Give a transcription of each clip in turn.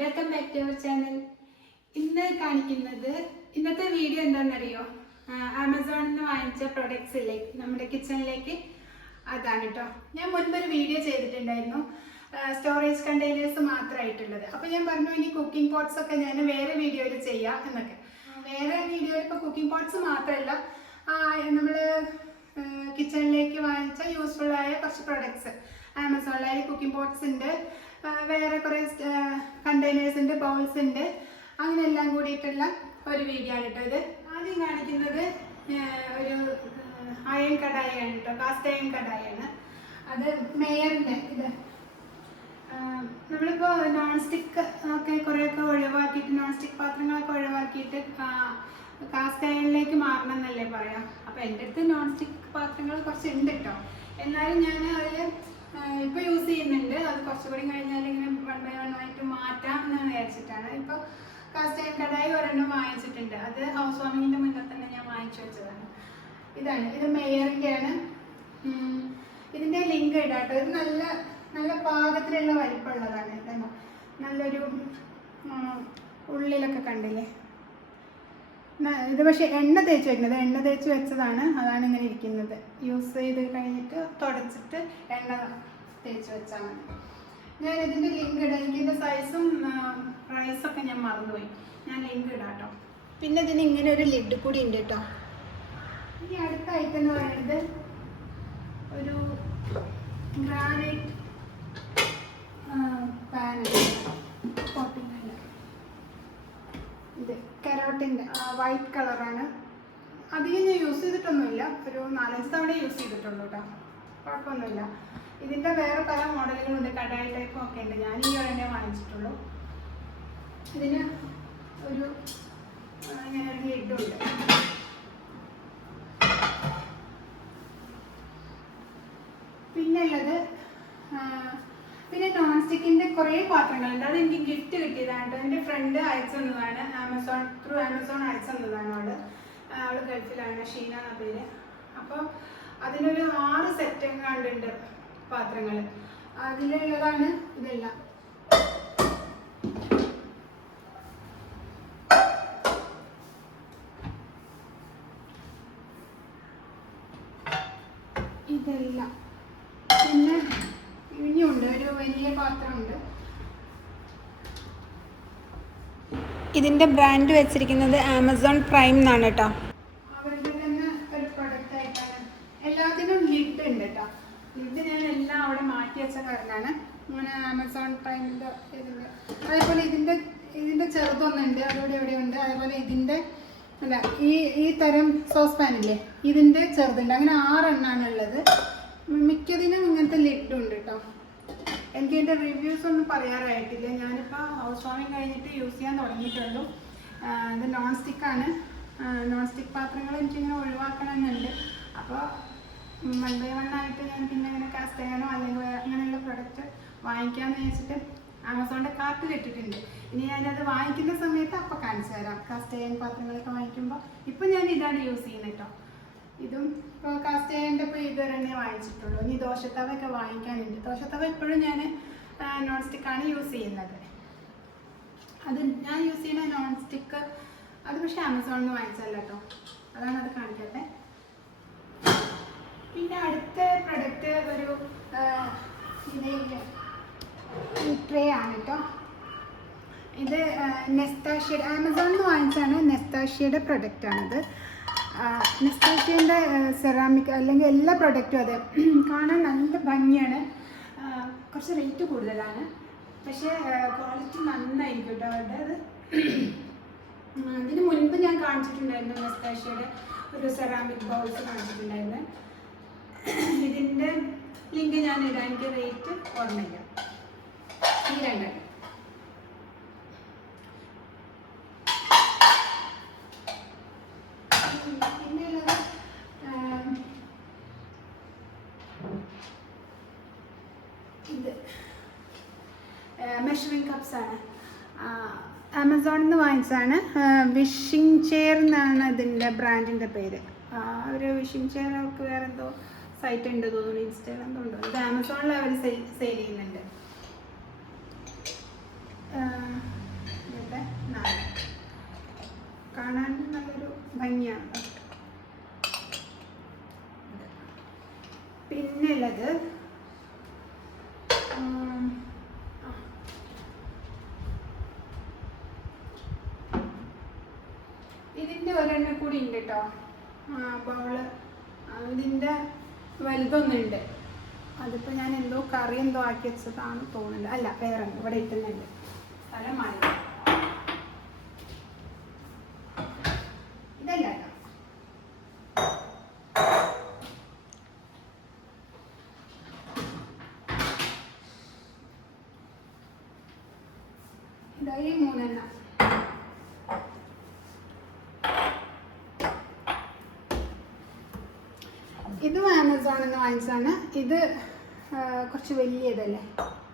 Welcome back to our channel. ഇന്ന് കാണിക്കുന്നത് ഇന്നത്തെ വീഡിയോ എന്താണെന്നറിയോ? ആമസോണിൽ നിന്ന് വാങ്ങിച്ച പ്രൊഡക്ട്സ് ഇല്ലേ നമ്മുടെ കിച്ചണിലേക്ക്, അതാണ് കേട്ടോ. ഞാൻ മുൻപൊരു വീഡിയോ ചെയ്തിട്ടുണ്ടായിരുന്നു സ്റ്റോറേജ് കണ്ടെയ്നേഴ്സ് മാത്രമായിട്ടുള്ളത്. അപ്പോൾ ഞാൻ പറഞ്ഞു ഇനി കുക്കിംഗ് പോട്ട്സ് ഒക്കെ ഞാൻ വേറെ വീഡിയോയിൽ ചെയ്യാം എന്നൊക്കെ. വേറെ വീഡിയോയിൽ ഇപ്പോൾ കുക്കിംഗ് പോട്ട്സ് മാത്രമല്ല, നമ്മൾ കിച്ചണിലേക്ക് വാങ്ങിച്ച യൂസ്ഫുള്ളായ കുറച്ച് പ്രൊഡക്ട്സ് ആമസോണിലായ കുക്കിംഗ് പോട്ട്സ് ഉണ്ട്, വേറെ കുറേ കണ്ടെയ്നേഴ്സ് ഉണ്ട്, ബൗൾസ് ഉണ്ട്, അങ്ങനെ എല്ലാം കൂടിയിട്ടുള്ള ഒരു വീഡിയോ ആണ് കേട്ടോ ഇത്. ആദ്യം കാണിക്കുന്നത് ഒരു അയൺ കടായാണ് കേട്ടോ, കാസ്റ്റ് അയൺ കടായാണ്. അത് മേയറിൻ്റെ ഇത്. നമ്മളിപ്പോൾ നോൺ സ്റ്റിക്ക് ഒക്കെ കുറേയൊക്കെ ഒഴിവാക്കിയിട്ട്, നോൺ സ്റ്റിക്ക് പാത്രങ്ങളൊക്കെ ഒഴിവാക്കിയിട്ട് കാസ്റ്റ് അയണിലേക്ക് മാറണം എന്നല്ലേ പറയാം. അപ്പോൾ എൻ്റെ അടുത്ത് നോൺ സ്റ്റിക്ക് പാത്രങ്ങൾ കുറച്ച് ഉണ്ട് കേട്ടോ. എന്നാലും ഞാൻ അതിൽ ഇപ്പോൾ യൂസ് ചെയ്യുന്നുണ്ട്. അത് കുറച്ചുകൂടി കഴിഞ്ഞാൽ ഇങ്ങനെ 1 by 1 ആയിട്ട് മാറ്റാം എന്ന് വിചാരിച്ചിട്ടാണ്. ഇപ്പോൾ കാസ്റ്റ് അയൺ കടായി ഒരെണ്ണം വാങ്ങിച്ചിട്ടുണ്ട്. അത് ഹൗസ് വാമിങ്ങിൻ്റെ മുന്നേ തന്നെ ഞാൻ വാങ്ങിച്ചു വെച്ചതാണ്. ഇതാണ്, ഇത് മേയറിൻ്റെയാണ്. ഇതിൻ്റെ ലിങ്ക് ഇടാം കേട്ടോ. ഇത് നല്ല നല്ല പാകത്തിലുള്ള വലിപ്പമുള്ളതാണ്. ഇതന്നെ നല്ലൊരു ഉള്ളിലൊക്കെ കണ്ടില്ലേ. ഇത് പക്ഷേ എണ്ണ തേച്ച് വെക്കുന്നത്, എണ്ണ തേച്ച് വെച്ചതാണ്. അതാണ് ഇങ്ങനെ ഇരിക്കുന്നത്. യൂസ് ചെയ്ത് കഴിഞ്ഞിട്ട് തുടച്ചിട്ട് എണ്ണ തേച്ച് വെച്ചാൽ മതി. ഞാൻ ഇതിൻ്റെ ലിങ്ക് ഇടാം. എനിക്കിൻ്റെ സൈസും പ്രൈസൊക്കെ ഞാൻ മറന്നുപോയി. ഞാൻ ലിങ്ക് ഇടാം കേട്ടോ. പിന്നെ ഇതിന് ഇങ്ങനെ ഒരു ലിഡ് കൂടി ഉണ്ട് കേട്ടോ. ഇനി അടുത്ത ഐറ്റം എന്ന് പറയുന്നത് ഒരു ഗ്രാനൈറ്റ് പാൻ. ഇത് കരോട്ടിൻ്റെ വൈറ്റ് കളറാണ്. അധികം ഞാൻ യൂസ് ചെയ്തിട്ടൊന്നുമില്ല, ഒരു 4-5 തവണ യൂസ് ചെയ്തിട്ടുള്ളൂ കേട്ടോ. കുഴപ്പമൊന്നുമില്ല. ഇതിൻ്റെ വേറെ പല മോഡലുകളുണ്ട്, കടായി ടൈപ്പും ഒക്കെ ഉണ്ട്. ഞാൻ ഈ ഒരെണ്ണേ വാങ്ങിച്ചിട്ടുള്ളൂ. ഇതിന് ഒരു ഇങ്ങനെ ഒരു ലിഡുണ്ട്. പിന്നെ ഉള്ളത് പിന്നെ നോൺ സ്റ്റിക്കിൻ്റെ കുറേ പാത്രങ്ങളുണ്ട്. അത് എനിക്ക് ഗിഫ്റ്റ് കിട്ടിയതാണ്. എൻ്റെ ഫ്രണ്ട് അയച്ചു തന്നതാണ്. ത്രൂ ആമസോൺ അയച്ചു തന്നതാണ്. അവൾ ഗൾഫിലാണ്, ഷീന എന്ന പേര്. അപ്പോൾ അതിനൊരു 6 സെറ്റ് കണ്ടുണ്ട് പാത്രങ്ങൾ. അതിലുള്ളതാണ് ഇതെല്ലാം. ഇതെല്ലാം. പിന്നെ ഇനിയുണ്ട് ഒരു വലിയ പാത്രമുണ്ട്. ഇതിൻ്റെ ബ്രാൻഡ് വെച്ചിരിക്കുന്നത് ആമസോൺ പ്രൈം എന്നാണ് കേട്ടോ. അവരുടെ തന്നെ ഒരു പ്രൊഡക്റ്റ് ആയിട്ടാണ്. എല്ലാത്തിനും ലിഡ് ഉണ്ട് കേട്ടോ. ലിഡ് ഞാൻ എല്ലാം അവിടെ മാറ്റി വെച്ച കാരണമാണ്. അങ്ങനെ ആമസോൺ പ്രൈമിൻ്റെ ഇതിൻ്റെ. അതേപോലെ ഇതിൻ്റെ ചെറുതൊന്നുണ്ട്, അതോടെ എവിടെയുണ്ട്. അതേപോലെ ഇതിൻ്റെ അല്ല ഈ തരം സോസ് പാനില്ലേ, ഇതിൻ്റെ ചെറുതുണ്ട്. അങ്ങനെ 6 എണ്ണമാണ് ഉള്ളത്. മിക്കതിനും ഇങ്ങനത്തെ ലിഡുണ്ട് കേട്ടോ. എനിക്ക് ഇതിൻ്റെ റിവ്യൂസ് ഒന്നും പറയാറായിട്ടില്ല. ഞാനിപ്പോൾ ഹൗസ് വാമിങ് കഴിഞ്ഞിട്ട് യൂസ് ചെയ്യാൻ തുടങ്ങിയിട്ടുള്ളൂ. ഇത് നോൺ സ്റ്റിക്കാണ്. നോൺ സ്റ്റിക്ക് പാത്രങ്ങൾ എനിക്കിങ്ങനെ ഒഴിവാക്കണമെന്നുണ്ട്. അപ്പോൾ 1 by 1 ആയിട്ട് ഞാൻ പിന്നെ ഇങ്ങനെ കാസ്റ്റ് അയണോ അല്ലെങ്കിൽ അങ്ങനെയുള്ള പ്രൊഡക്റ്റ് വാങ്ങിക്കാമെന്ന് വെച്ചിട്ട് ആമസോണിൻ്റെ കാർട്ടിൽ ഇട്ടിട്ടുണ്ട്. ഇനി ഞാനത് വാങ്ങിക്കുന്ന സമയത്ത് അപ്പോൾ കാണിച്ചു തരാം. കാസ്റ്റ് അയൺ പാത്രങ്ങളൊക്കെ വാങ്ങിക്കുമ്പോൾ. ഇപ്പം ഞാൻ ഇതാണ് യൂസ് ചെയ്യുന്നത് കേട്ടോ. ഇതും ഇപ്പോൾ കാസ്റ്റ് അയണിൻ്റെ ഇപ്പോൾ ഇതൊരെണ്ണേ വാങ്ങിച്ചിട്ടുള്ളൂ. ഇനി ദോശത്തവയൊക്കെ വാങ്ങിക്കാനുണ്ട്. ദോശത്തവ എപ്പോഴും ഞാൻ നോൺ സ്റ്റിക്കാണ് യൂസ് ചെയ്യുന്നത്. അത് ഞാൻ യൂസ് ചെയ്യുന്ന നോൺ സ്റ്റിക്ക് അത് പക്ഷേ ആമസോണിൽ നിന്ന് വാങ്ങിച്ചല്ല കേട്ടോ. അതാണ് അത് കാണിക്കാത്തത്. പിന്നെ അടുത്ത പ്രൊഡക്റ്റ് ഒരു ട്രേ ആണ് കേട്ടോ. ഇത് നെസ്താഷ്യയുടെ ആമസോണിൽ നിന്ന് വാങ്ങിച്ചാണ്. നെസ്താഷ്യയുടെ പ്രൊഡക്റ്റാണിത്. നെസ്താഷ്യൻ്റെ സെറാമിക് അല്ലെങ്കിൽ എല്ലാ പ്രൊഡക്റ്റും അതെ, കാണാൻ നല്ല ഭംഗിയാണ്. കുറച്ച് റേറ്റ് കൂടുതലാണ്, പക്ഷേ ക്വാളിറ്റി നന്നായിരിക്കും കേട്ടോ അവരുടെ. അത് അതിന് മുൻപ് ഞാൻ കാണിച്ചിട്ടുണ്ടായിരുന്നു നെസ്താഷ്യയുടെ ഒരു സെറാമിക് ബൗൾസ് കാണിച്ചിട്ടുണ്ടായിരുന്നു. ഇതിൻ്റെ ലിങ്ക് ഞാൻ ഇടാം. എനിക്ക് റേറ്റ് ഓർമ്മയില്ല. ഈ 2 പിന്നെയുള്ളത് ഇത് മെഷറിംഗ് കപ്സ് ആണ്. ആമസോണിൽ നിന്ന് വാങ്ങിച്ചതാണ്. വിഷിംഗ് ചെയർ എന്നാണ് ഇതിൻ്റെ ബ്രാൻഡിൻ്റെ പേര്. ഒരു വിഷിംഗ് ചെയർ അവർക്ക് വേറെ എന്തോ സൈറ്റ് ഉണ്ട് തോന്നുന്നു, ഇൻസ്റ്റയിൽ എന്തോ ഉണ്ടോ. ഇത് ആമസോണിൽ അവർ സെയിൽ ചെയ്യുന്നുണ്ട്. തന്നെ കൂടി ഉണ്ട് കേട്ടോ. ബൗള് ഇതിൻ്റെ വലുതൊന്നുണ്ട്. അതിപ്പോൾ ഞാൻ എന്തോ കറി എന്തോ ആക്കി വെച്ചതാണ് തോന്നുന്നുണ്ട്. അല്ല, വേറെ ഇവിടെ ഇട്ടുന്നുണ്ട്. സ്ഥലം മാറി. ഇതല്ല കേട്ടോ. ഇതായി 3 എണ്ണം. ഇതും ആമസോണിൽ നിന്ന് വാങ്ങിച്ചതാണ്. ഇത് കുറച്ച് വലിയതല്ലേ,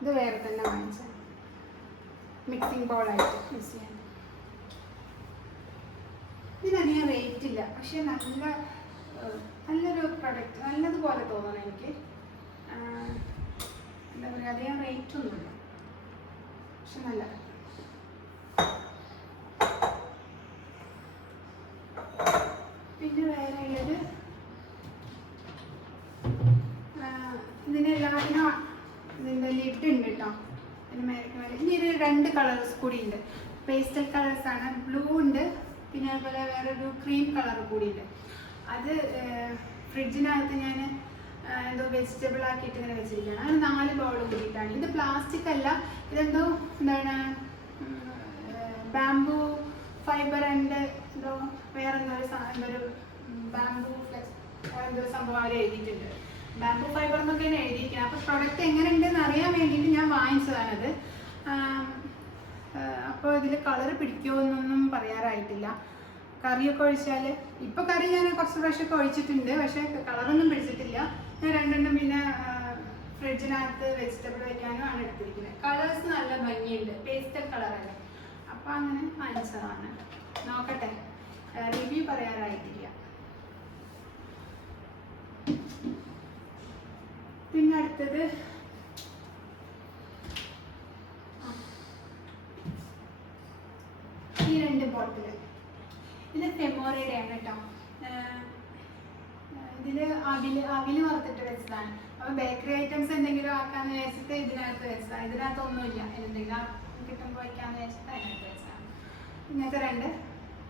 ഇത് വേറെ തന്നെ വാങ്ങിച്ചതാണ്. മിക്സിംഗ് ബൗളായിട്ട് യൂസ് ചെയ്യാൻ. ഇതിനധികം റേറ്റ് ഇല്ല, പക്ഷെ നല്ലൊരു പ്രൊഡക്റ്റ്, നല്ലതുപോലെ തോന്നുന്നു എനിക്ക്. എന്താ പറയുക, അധികം റേറ്റ് ഒന്നുമില്ല, പക്ഷെ നല്ല. പിന്നെ വേറെ ഉള്ളത് ഇതിനെല്ലാത്തിനും ഇതിൻ്റെ ലിഡ് ഉണ്ട് കേട്ടോ. അതിന് മേലെ ഇനി ഒരു 2 കളേഴ്സ് കൂടി ഉണ്ട്. പേസ്റ്റൽ കളേഴ്സാണ്. ബ്ലൂ ഉണ്ട്, പിന്നെ അതുപോലെ വേറൊരു ക്രീം കളർ കൂടി ഉണ്ട്. അത് ഫ്രിഡ്ജിനകത്ത് ഞാൻ എന്തോ വെജിറ്റബിൾ ആക്കിയിട്ട് ഇങ്ങനെ വെച്ചിരിക്കുകയാണ്. അങ്ങനെ 4 ബൗൾ കൂടിയിട്ടാണ്. ഇത് പ്ലാസ്റ്റിക് അല്ല, ഇതെന്തോ എന്താണ് ബാംബൂ ഫൈബർ ആൻഡ് എന്തോ വേറെന്തോ ഒരു ബാംബൂ ഫ്ലെക്സ് എന്തോ സംഭവം അവർ എഴുതിയിട്ടുണ്ട്. ബാംബൂ ഫൈബർ എന്നൊക്കെയാണ് എഴുതിയിരിക്കുന്നത്. അപ്പോൾ പ്രൊഡക്റ്റ് എങ്ങനെ ഉണ്ടെന്ന് അറിയാൻ വേണ്ടിയിട്ട് ഞാൻ വാങ്ങിച്ചതാണത്. അപ്പോൾ ഇതിൽ കളർ പിടിക്കുമോ എന്നൊന്നും പറയാറായിട്ടില്ല. കറിയൊക്കെ ഒഴിച്ചാൽ, ഇപ്പോൾ കറി ഞാൻ കുറച്ച് പ്രാവശ്യമൊക്കെ ഒഴിച്ചിട്ടുണ്ട്, പക്ഷേ കളറൊന്നും പിടിച്ചിട്ടില്ല. ഞാൻ 2 എണ്ണം പിന്നെ ഫ്രിഡ്ജിനകത്ത് വെജിറ്റബിൾ വയ്ക്കാനും ആണ് എടുത്തിരിക്കുന്നത്. കളേഴ്സ് നല്ല ഭംഗിയുണ്ട്, പേസ്റ്റൽ കളറല്ലേ. അപ്പോൾ അങ്ങനെ വാങ്ങിച്ചതാണ്. നോക്കട്ടെ, റിവ്യൂ പറയാറായിട്ടില്ല. പിന്നെ അടുത്തത് ഈ 2 ബോട്ടിൽ. ഇത് ഫെമോറയുടെ ആണ് കേട്ടോ. ഇതിൽ അവില് വറുത്തിട്ട് വെച്ചതാണ്. അപ്പോൾ ബേക്കറി ഐറ്റംസ് എന്തെങ്കിലും ആക്കാന്ന് വെച്ചിട്ട് ഇതിനകത്ത് വെച്ചതാണ്. ഇതിനകത്തൊന്നുമില്ല, എന്തെങ്കിലും കിട്ടുമ്പോൾ വയ്ക്കാന്ന് വെച്ചിട്ട് അതിനകത്ത് വെച്ചതാണ്. ഇങ്ങനത്തെ 2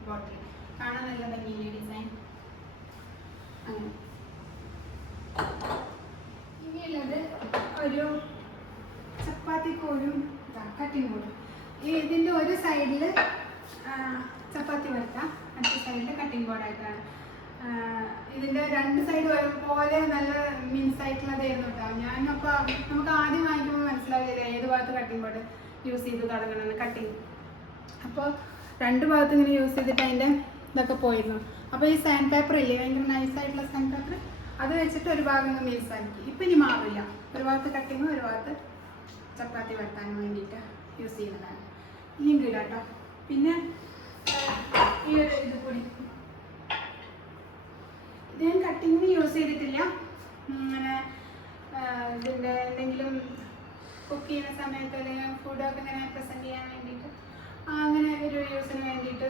ബോട്ടിൽ കാണാൻ നല്ല ഭംഗിയില്ലേ ഡിസൈൻ. അങ്ങനെ ഇനിയുള്ളത് ഒരു ചപ്പാത്തി കോലും കട്ടിങ് ബോർഡും. ഇതിൻ്റെ ഒരു സൈഡിൽ ചപ്പാത്തി വരക്കാം, അടുത്ത സൈഡിൽ കട്ടിങ് ബോർഡായിട്ടാണ്. ഇതിൻ്റെ 2 സൈഡ് ഒരുപോലെ നല്ല മിൻസായിട്ടുള്ളതായിരുന്നു കേട്ടോ. ഞാനപ്പോൾ നമുക്ക് ആദ്യം വാങ്ങിക്കുമ്പോൾ മനസ്സിലാവില്ല ഏത് ഭാഗത്ത് കട്ടിങ് ബോർഡ് യൂസ് ചെയ്ത് തുടങ്ങണമെന്ന്. കട്ടിങ് അപ്പോൾ 2 ഭാഗത്ത് ഇങ്ങനെ യൂസ് ചെയ്തിട്ട് അതിൻ്റെ ഇതൊക്കെ പോയിരുന്നു. അപ്പോൾ ഈ സാൻഡ് പേപ്പർ ഇല്ലേ, ഭയങ്കര നൈസായിട്ടുള്ള സാൻഡ് പേപ്പർ, അത് വെച്ചിട്ട് ഒരു ഭാഗം മിൽസാക്കി. ഇപ്പം ഇനി മാറില്ല, ഒരു ഭാഗത്ത് കട്ടിങ്ങും ഒരു ഭാഗത്ത് ചപ്പാത്തി വരട്ടാനും വേണ്ടിയിട്ട് യൂസ് ചെയ്യുന്നതാണ്. ലിങ്ക് ഇടാം കേട്ടോ. പിന്നെ ഈ ഒരു ഇത് കൂടി ഇത് ഞാൻ കട്ടിങ്ങിന് യൂസ് ചെയ്തിട്ടില്ല. അങ്ങനെ ഇതിൻ്റെ എന്തെങ്കിലും കുക്ക് ചെയ്യുന്ന സമയത്ത് അല്ലെങ്കിൽ ഫുഡൊക്കെ ഇങ്ങനെ പ്രസൻറ്റ് ചെയ്യാൻ വേണ്ടിയിട്ട് അങ്ങനെ ഒരു യൂസിന് വേണ്ടിയിട്ട്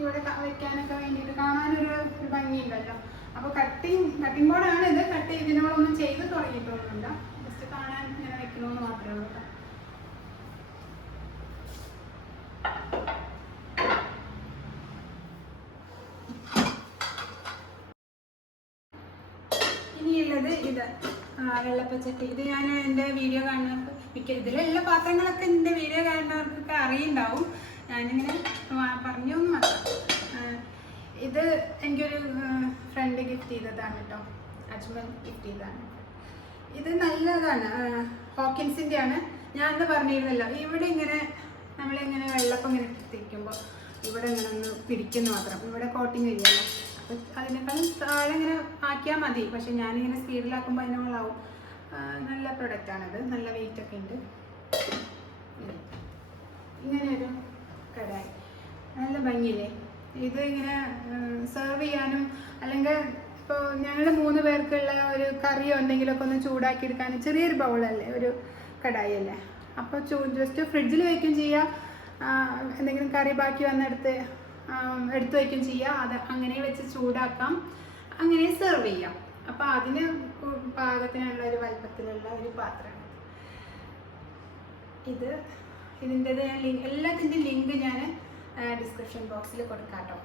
ഇവിടെ വെക്കാനൊക്കെ വേണ്ടിയിട്ട് കാണാനൊരു ഭംഗിയുണ്ടല്ലോ. അപ്പോൾ കട്ടിങ് ബോർഡാണ് ഇത്. കട്ട് ഇതിനോടൊന്നും ചെയ്ത് തുടങ്ങിയിട്ടൊന്നുമില്ല, ജസ്റ്റ് കാണാൻ ഇങ്ങനെ വെക്കണമെന്ന് മാത്രമേ ഉള്ളൂ. ഇനിയുള്ളത് ഇത് വെള്ളപ്പച്ചട്ടി. ഇത് ഞാൻ എൻ്റെ വീഡിയോ കാണുന്നവർക്ക് ഇതിലെല്ലാ പാത്രങ്ങളൊക്കെ എൻ്റെ വീഡിയോ കാണുന്നവർക്കൊക്കെ അറിയുണ്ടാവും. ഞാനിങ്ങനെ പറഞ്ഞൊന്നും മാത്രം. ഇത് എനിക്കൊരു ഫ്രണ്ട് ഗിഫ്റ്റ് ചെയ്തതാണ് കേട്ടോ, അജ്മൽ ഗിഫ്റ്റ് ചെയ്തതാണ്. ഇത് നല്ലതാണ്, ഹോക്കിൻസിൻ്റെ ആണ്. ഞാൻ അന്ന് പറഞ്ഞിരുന്നല്ലോ, ഇവിടെ ഇങ്ങനെ നമ്മളിങ്ങനെ വെള്ളപ്പം ഇങ്ങനെ തിരിക്കുമ്പോൾ ഇവിടെ ഇങ്ങനെ ഒന്ന് പിടിക്കുന്ന മാത്രം, ഇവിടെ കോട്ടിങ് ചെയ്യുമല്ലോ. അപ്പോൾ അതിനേക്കാളും താഴെ ഇങ്ങനെ ആക്കിയാൽ മതി. പക്ഷെ ഞാനിങ്ങനെ സ്പീഡിലാക്കുമ്പോൾ അതിനോളാവും. നല്ല പ്രൊഡക്റ്റാണിത്, നല്ല വെയിറ്റൊക്കെ ഉണ്ട്. ഇങ്ങനെയൊരു കടായി നല്ല ഭംഗിയില്ലേ. ഇത് ഇങ്ങനെ സെർവ് ചെയ്യാനും അല്ലെങ്കിൽ ഇപ്പോൾ ഞങ്ങൾ 3 പേർക്കുള്ള ഒരു കറിയോ എന്തെങ്കിലുമൊക്കെ ഒന്ന് ചൂടാക്കി എടുക്കാനും ചെറിയൊരു ബൗളല്ലേ, ഒരു കടായി അല്ലേ. അപ്പോൾ ജസ്റ്റ് ഫ്രിഡ്ജിൽ വയ്ക്കുകയും ചെയ്യുക, എന്തെങ്കിലും കറി ബാക്കി വന്നെടുത്ത് എടുത്തു വയ്ക്കുകയും ചെയ്യുക. അത് അങ്ങനെ വെച്ച് ചൂടാക്കാം, അങ്ങനെ സെർവ് ചെയ്യാം. അപ്പോൾ അതിന് പാകത്തിനുള്ള ഒരു വലുപ്പത്തിലുള്ള ഒരു പാത്രമാണ് ഇത്. ഇതിൻ്റെത് ഞാൻ എല്ലാത്തിൻ്റെ ലിങ്ക് ഞാൻ ഡിസ്ക്രിപ്ഷൻ ബോക്സിൽ കൊടുക്കാം കേട്ടോ.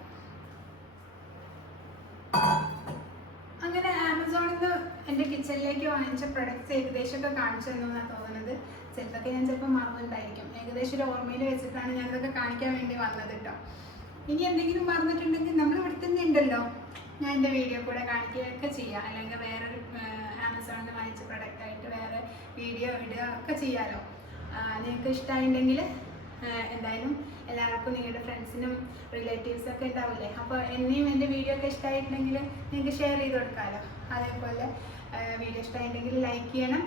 എൻ്റെ കിച്ചണിലേക്ക് വാങ്ങിച്ച പ്രൊഡക്ട്സ് ഏകദേശമൊക്കെ കാണിച്ചു തന്നെന്നാണ് തോന്നുന്നത്. ചിലതൊക്കെ ഞാൻ ചിലപ്പോൾ മറന്നിട്ടുണ്ടായിരിക്കും. ഏകദേശം ഒരു ഓർമ്മയിൽ വെച്ചിട്ടാണ് ഞാനിതൊക്കെ കാണിക്കാൻ വേണ്ടി വന്നത് കേട്ടോ. ഇനി എന്തെങ്കിലും മറന്നിട്ടുണ്ടെങ്കിൽ നമ്മൾ ഇവിടെ തന്നെ ഉണ്ടല്ലോ, ഞാൻ എൻ്റെ വീഡിയോ കൂടെ കാണിക്കുകയൊക്കെ ചെയ്യാം. അല്ലെങ്കിൽ വേറൊരു ആമസോണിൽ വാങ്ങിച്ച പ്രൊഡക്റ്റായിട്ട് വേറെ വീഡിയോ ഇടുക ഒക്കെ ചെയ്യാമല്ലോ. നിങ്ങൾക്ക് ഇഷ്ടമായിട്ടുണ്ടെങ്കിൽ എന്തായാലും എല്ലാവർക്കും നിങ്ങളുടെ ഫ്രണ്ട്സിനും റിലേറ്റീവ്സൊക്കെ ഉണ്ടാവില്ലേ, അപ്പോൾ എന്നെയും എൻ്റെ വീഡിയോ ഒക്കെ ഇഷ്ടമായിട്ടുണ്ടെങ്കിൽ നിങ്ങൾക്ക് ഷെയർ ചെയ്ത് കൊടുക്കാമല്ലോ. അതേപോലെ വീഡിയോ ഇഷ്ടമായിട്ടുണ്ടെങ്കിൽ ലൈക്ക് ചെയ്യണം,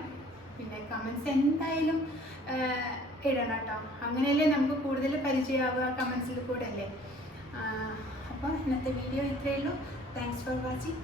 പിന്നെ കമൻറ്റ്സ് എന്തായാലും ഇടണം കേട്ടോ. അങ്ങനെയല്ലേ നമുക്ക് കൂടുതൽ പരിചയമാവുക, കമൻസിൽ കൂടെ അല്ലേ. അപ്പോൾ ഇന്നത്തെ വീഡിയോ ഇത്രയേ ഉള്ളൂ. Thanks for watching.